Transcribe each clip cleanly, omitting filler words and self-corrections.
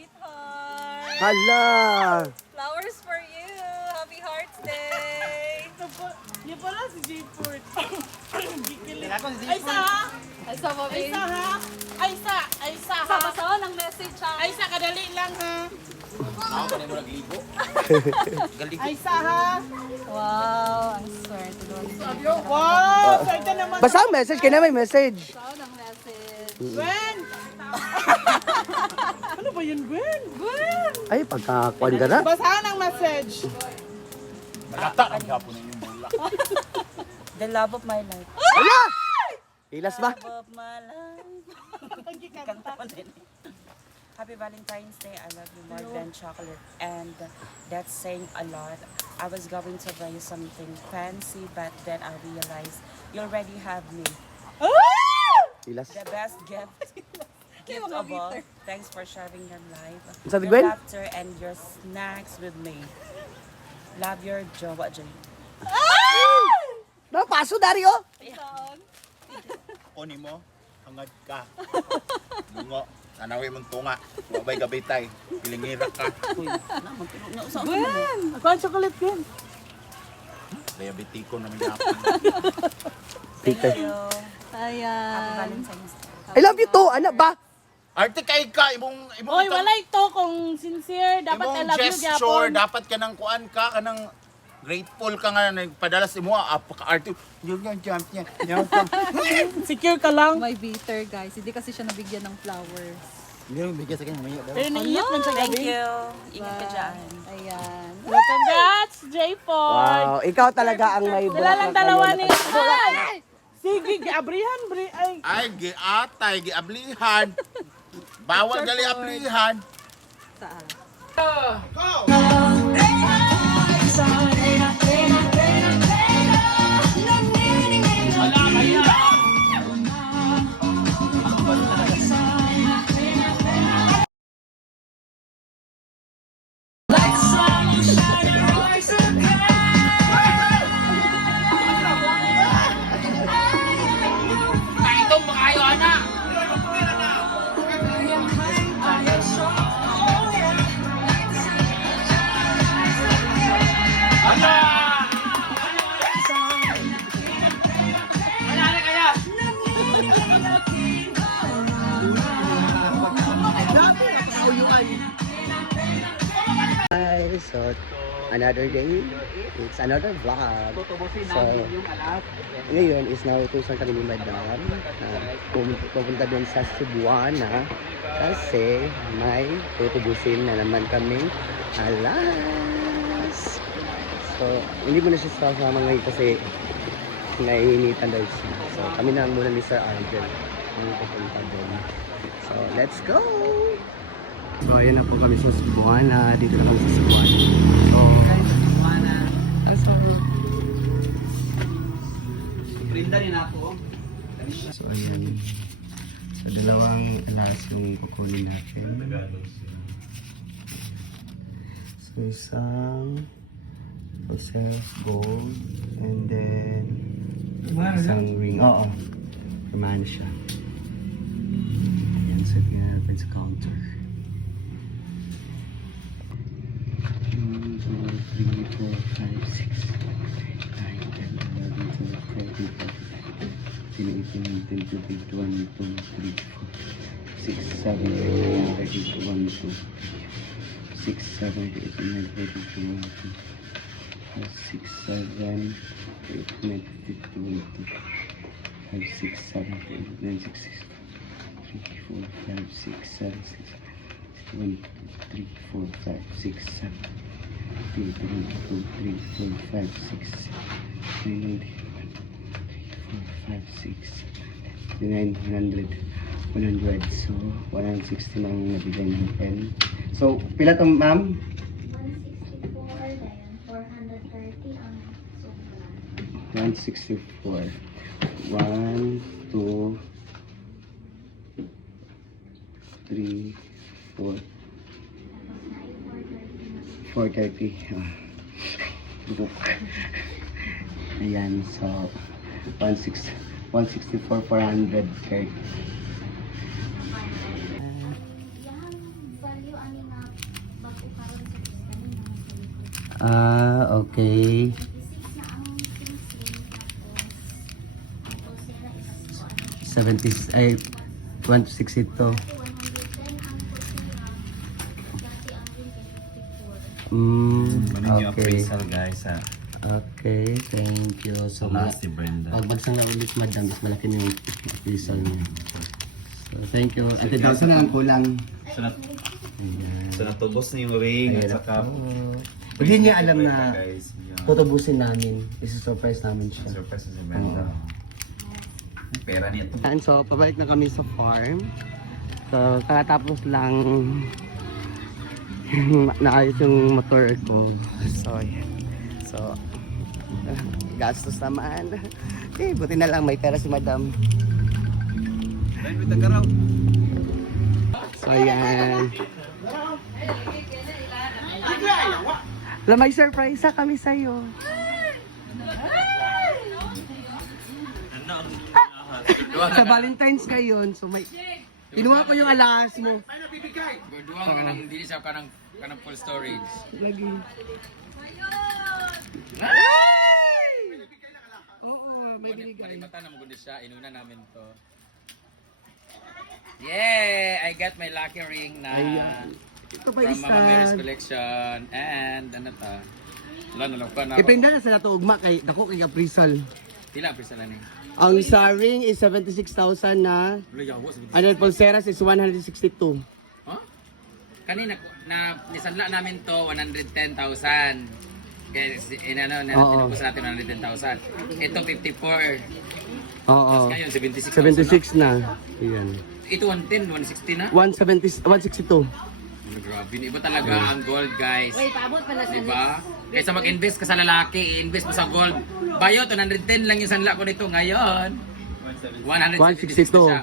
sweetheart. Hala! Flowers for you. Happy Hearts Day. Yan pala si J-Ford. Ay, isa ha? Ay, sa mo, Ay, isa ha? Ay, isa. Ay, isa ha? Sabasawa ng message ha. Ay, isa. Kadali lang ha? Ako pa mo nagligo. Ay, isa ha? Wow, ang swerte doon. Wow! Swerte naman. Basta ang message, kaya na may message. Sabasawa ng message. Gwen! Ano ba yun, Gwen? Gwen! Ay, pagkakuan ka na. Basahan ang message. Malata ang hapon ng yung bola. The love of my life. Hala! Ilas ba? Love of my life. Happy Valentine's Day. I love you more than chocolate. And that's saying a lot. I was going to buy you something fancy, but then I realized you already have me. Ilas. The best gift. Gift of all. Thanks for sharing your life. Sabi, Your Gwen? laughter and your snacks with me. Love your jowa, Jay. Napaso, Dario! Kunin mo, hangad ka. Bungo, tanawi mong tunga. Wabay gabitay. Pilingira ka. Gwen! Ako ang chocolate, Gwen. Kaya bitiko naman yapon. Peter. Happy Valentine's Day. I love you too, anak ba? Arte kay ka, imong Oy, wala ito kung sincere. Dapat I imong love you, gesture, Japon. dapat ka nang kuan ka, kanang grateful ka nga nagpadala sa imo, apaka-arte. Yun yung jump niya. Secure ka lang. My bitter, guys. Hindi kasi siya nabigyan ng flowers. Hindi yung bigyan sa kanya, mamaya daw. Pero naiyak man sa gabi. you. Ingat ka dyan. Ayan. Congrats, J-Ford. Wow, ikaw talaga ang may Sila lang dalawa ni... ngayon. Ay! Sige, abrihan, ay. Ay, giatay, giablihan. Bawal gali ablihan. Saan? Guys, so another day, it's another vlog. So, ngayon is nautusan kami ni Madam na pupunta din sa Cebuana kasi may tutubusin na naman kaming alas. So, hindi mo na siya sasama ngayon kasi naiinitan daw siya. So, kami na muna ni Sir Argel ang pupunta doon. So, let's go! So, ayun na po kami sa Cebuana. Dito na kami sa Cebuana. So, so ayan. So, dalawang alas yung kukunin natin. So, isang process gold and then isang ring. Oo. Kumana siya. Ayan, so tingnan natin sa counter. 1, 2, 3, 4, 5, 6, 7, 8, 1, 2, 3, 4, 5, 6, 7, 900, 100. So, 160 lang nabigay ng pen. So, pila to, ma'am? 164, then 430 ang sobra. 164. 1, 2, 3, 4, 430. Book. Ayan, so 164, 430. Yang value ani nga bago karon sa kanina sa likod. Ah, okay. 26 na ang kinsing tapos ang pulsera is ko ano 70, ay, 160 ito. dati 110 ang pulsera dati ang ring kay 54. Okay. appraisal guys ha. Okay, thank you so much. Si Brenda. Pag bagsang na ulit, madam, mas malaki na yung appraisal niya. So, thank you. Ate daw, saan ang kulang? So, Ayan. so natubos na yung ring at Ayan saka po. Hindi niya alam na guys. tutubusin namin. Isi-surprise namin siya. Surprise na si Brenda. Pera niya to. And so, pabalik na kami sa farm. So, kakatapos lang naayos yung motor ko. So, yeah. So, gastos naman. Eh, buti na lang may pera si madam. So, yan. Wala, may surprise kami sa'yo. Sa Valentine's ngayon, so may... Kinuha ko yung alahas mo. Berduang ka nang dili sa kanang full storage. Lagi. Oo, may binigay. Palimatan na maganda siya, inuna namin to. Yay! I got my lucky ring na Ayan. Ito pa from Mama Mary's isa. collection. And ano ta? Wala na lang pa na. Depende na sa nato ugma kay dako kay Aprisal. Tila pisa lang ni. Ang sa ring is 76,000 na. Wala yawo sa And then pulseras is 162. Huh? Kanina na nisanla namin to 110,000. Guys, inano na Oo. tinupos natin 110,000. Ito 54. Oo. Ngayon 76,000. 76 na. Ayan. Ito 110, 160 na. 162. Oh, grabe, iba talaga ang gold, guys. Wait, paabot pala sa diba? Kaysa mag-invest ka sa lalaki, i-invest mo sa gold. Bayot, 110 lang yung sanla ko nito. Ngayon, 162 siya.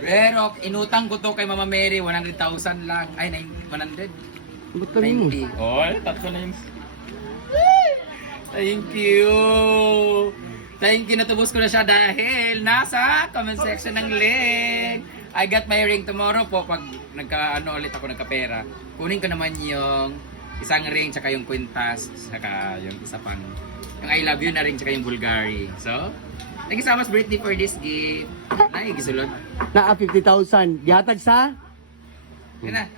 Pero, inutang ko to kay Mama Mary, 100,000 lang. Ay, 100? Ba't kami mo? 90. Oh, tatlo na yung... Thank you! Thank you, natubos ko na siya dahil nasa comment section ng link. I got my ring tomorrow po pag ulit ako nagkapera. Kunin ko naman yung isang ring tsaka yung kwintas tsaka yung isa pang yung I love you na ring tsaka yung Bulgari. So, thank you so much birthday for this gift. Ay, gisulod. Na 50,000. Gihatag sa? Yun na.